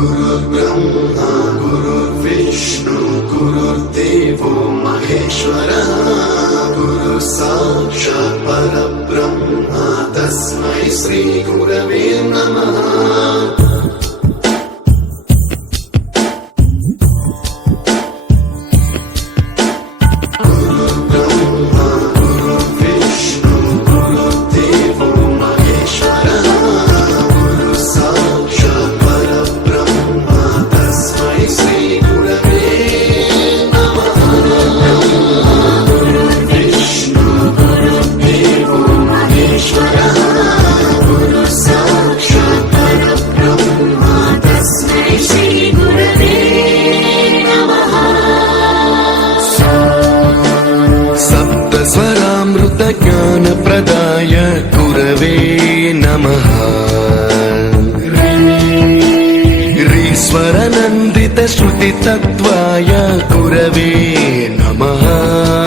गुरुर्ब्रह्मा गुरुर्विष्णु गुरुर्देवो महेश्वरः गुरु साक्षात् परब्रह्म तस्मै श्री गुरवे नमः। ज्ञानप्रदाय गुरवे नमः। ईश्वरनन्दित श्रुतितत्त्वाय गुरवे नमः।